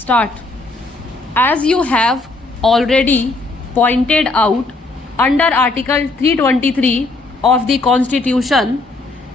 Start. As you have already pointed out, under Article 323 of the Constitution,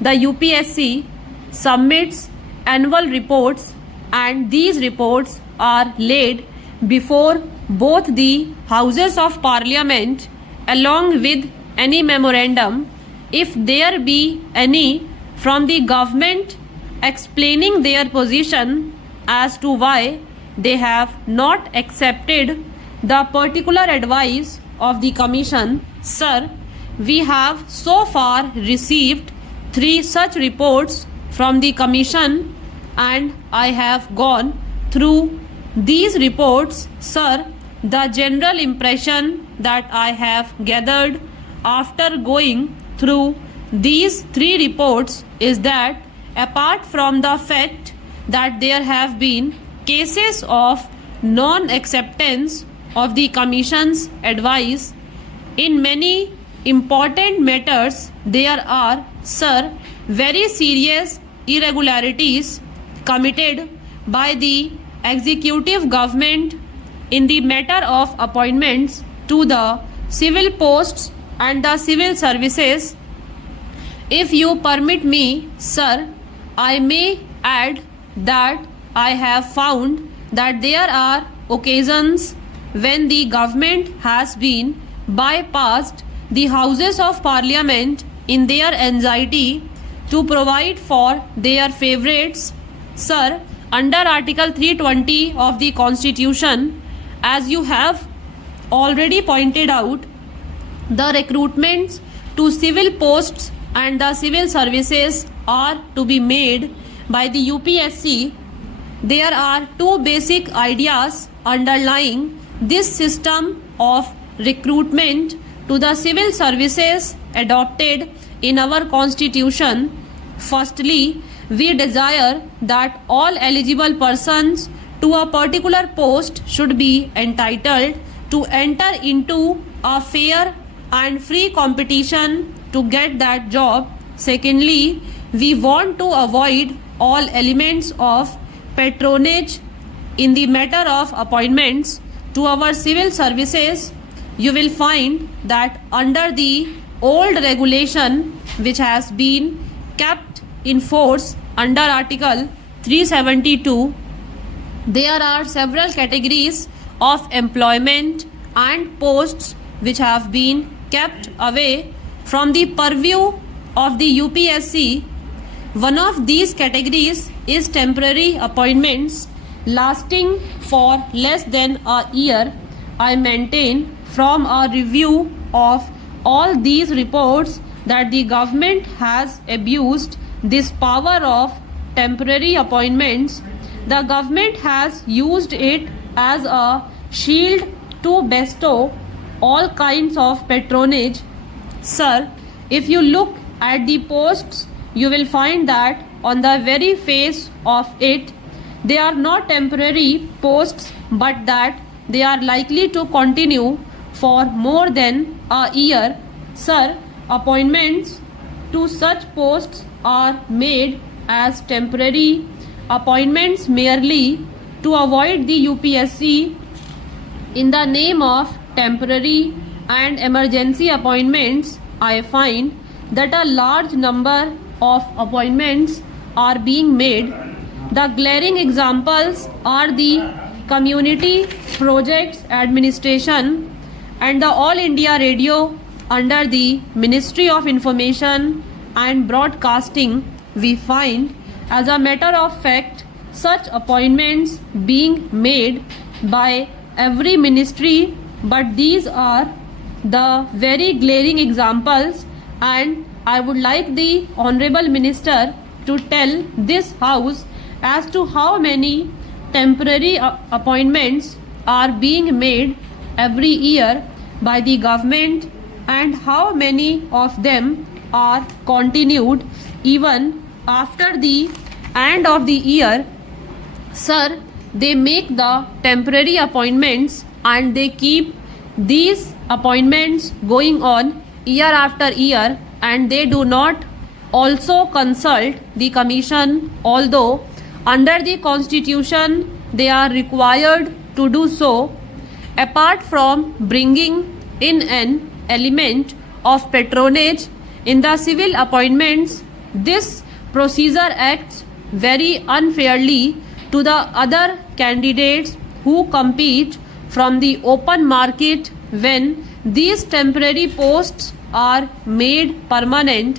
the UPSC submits annual reports, and these reports are laid before both the Houses of Parliament along with any memorandum, if there be any, from the government explaining their position as to why they have not accepted the particular advice of the Commission. Sir, we have so far received 3 such reports from the Commission, and I have gone through these reports. Sir, the general impression that I have gathered after going through these 3 reports is that, apart from the fact that there have been cases of non-acceptance of the Commission's advice in many important matters, there are, sir, very serious irregularities committed by the executive government in the matter of appointments to the civil posts and the civil services. If you permit me, sir, I may add that I have found that there are occasions when the government has been bypassed the Houses of Parliament in their anxiety to provide for their favourites. Sir, under Article 320 of the Constitution, as you have already pointed out, the recruitments to civil posts and the civil services are to be made by the UPSC. There are 2 basic ideas underlying this system of recruitment to the civil services adopted in our Constitution. Firstly, we desire that all eligible persons to a particular post should be entitled to enter into a fair and free competition to get that job. Secondly, we want to avoid all elements of patronage in the matter of appointments to our civil services. You will find that under the old regulation which has been kept in force under Article 372, there are several categories of employment and posts which have been kept away from the purview of the UPSC. One of these categories is temporary appointments lasting for less than a year. I maintain from a review of all these reports that the government has abused this power of temporary appointments. The government has used it as a shield to bestow all kinds of patronage. Sir, if you look at the posts, you will find that on the very face of it, they are not temporary posts, but that they are likely to continue for more than a year. Sir, appointments to such posts are made as temporary appointments merely to avoid the UPSC in the name of temporary and emergency appointments. I find that a large number of appointments are being made. The glaring examples are the Community Projects Administration and the All India Radio under the Ministry of Information and Broadcasting. We find, as a matter of fact, such appointments being made by every ministry, but these are the very glaring examples, and I would like the Honorable Minister to tell this House as to how many temporary appointments are being made every year by the government and how many of them are continued even after the end of the year. Sir, they make the temporary appointments and they keep these appointments going on year after year, and they do not also consult the Commission, although under the Constitution they are required to do so, apart from bringing in an element of patronage in the civil appointments, this procedure acts very unfairly to the other candidates who compete from the open market when these temporary posts are made permanent.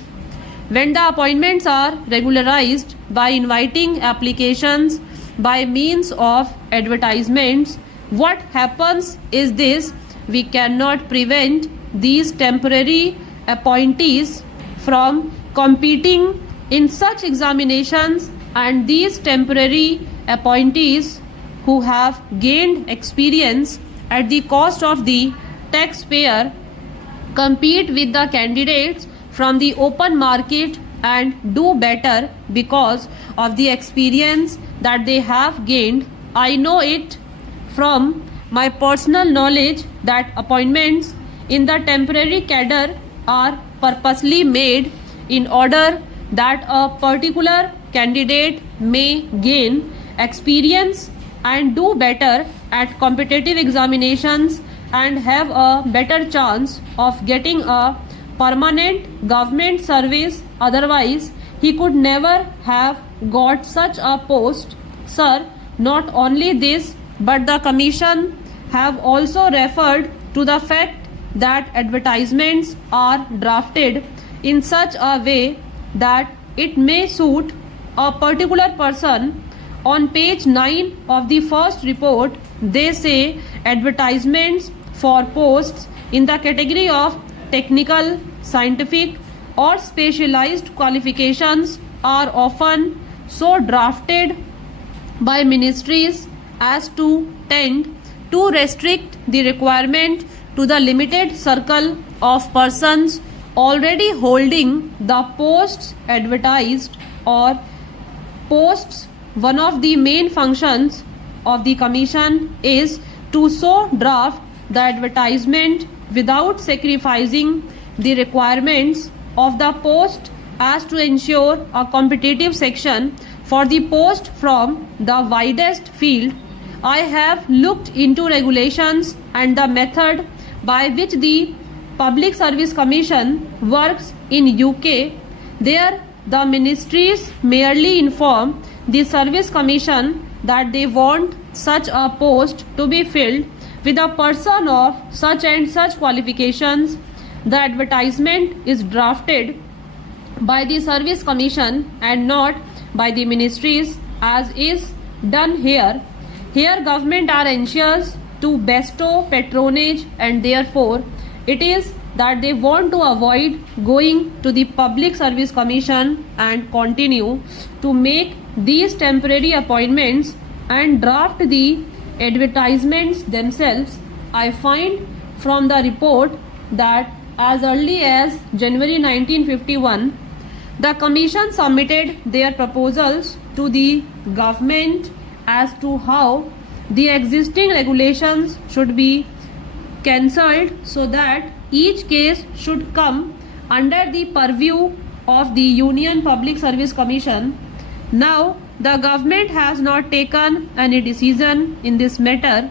When the appointments are regularized by inviting applications by means of advertisements, what happens is this: we cannot prevent these temporary appointees from competing in such examinations, and these temporary appointees who have gained experience at the cost of the taxpayer compete with the candidates from the open market and do better because of the experience that they have gained. I know it from my personal knowledge that appointments in the temporary cadre are purposely made in order that a particular candidate may gain experience and do better at competitive examinations and have a better chance of getting a permanent government service. Otherwise, he could never have got such a post. Sir, not only this, but the Commission have also referred to the fact that advertisements are drafted in such a way that it may suit a particular person. On page 9 of the first report, they say advertisements for posts in the category of technical, scientific or specialized qualifications are often so drafted by ministries as to tend to restrict the requirement to the limited circle of persons already holding the posts advertised or posts. One of the main functions of the Commission is to so draft the advertisement without sacrificing the requirements of the post as to ensure a competitive section for the post from the widest field. I have looked into regulations and the method by which the Public Service Commission works in UK. There, the ministries merely inform the Service Commission that they want such a post to be filled with a person of such and such qualifications. The advertisement is drafted by the Service Commission and not by the ministries, as is done here. Here, government are anxious to bestow patronage, and therefore it is that they want to avoid going to the Public Service Commission and continue to make these temporary appointments and draft the advertisements themselves. I find from the report that as early as January 1951, the Commission submitted their proposals to the government as to how the existing regulations should be cancelled so that each case should come under the purview of the Union Public Service Commission. Now, the government has not taken any decision in this matter.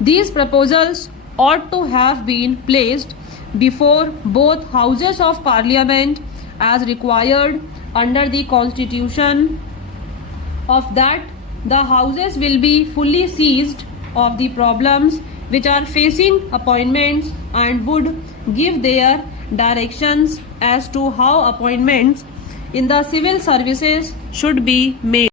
These proposals ought to have been placed before both houses of Parliament as required under the Constitution. Of that, the houses will be fully seized of the problems which are facing appointments and would give their directions as to how appointments in the civil services should be made.